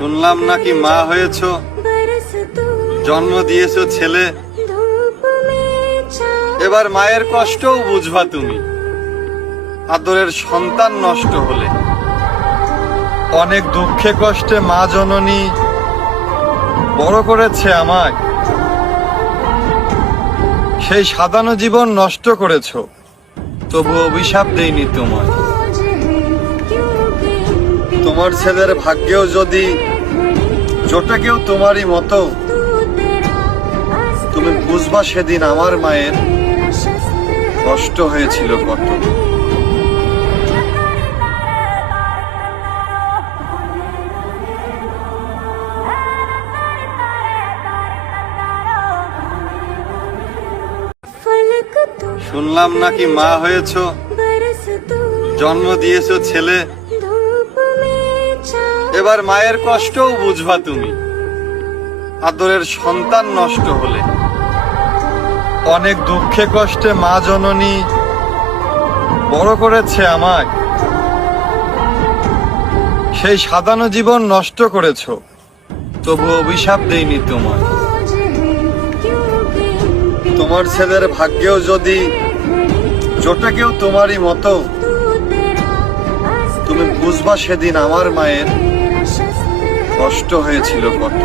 শুনলাম নাকি মা হয়েছো, জন্ম দিয়েছো ছেলে। এবার মায়ের কষ্টও বুঝবা তুমি, আদরের সন্তান নষ্ট হলে। অনেক দুঃখে কষ্টে মা জননী বড় করেছে আমায়, সেই সাজানো জীবন নষ্ট করেছো, তবু অভিশাপ দেইনি তোমায়। তোমার ছেলের ভাগ্যেও যদি জোটে কেউ তোমারই মতো, তুমি বুঝবা সেদিন আমার মায়ের কষ্ট হয়েছিল কত। শুনলাম নাকি মা হয়েছো, জন্ম দিয়েছো ছেলে। এবার মায়ের কষ্টও বুঝবা তুমি, আদরের সন্তান নষ্ট হলে। অনেক দুঃখে কষ্টে মা জননী বড় করেছে আমায়, সেই সাজানো জীবন নষ্ট করেছো, তবু অভিশাপ দেইনি তোমায়। তোমার ছেলের ভাগ্যেও যদি জোটে কেউ তোমারই মতো, তুমি বুঝবা সেদিন আমার মায়ের কষ্ট হয়েছিল কত।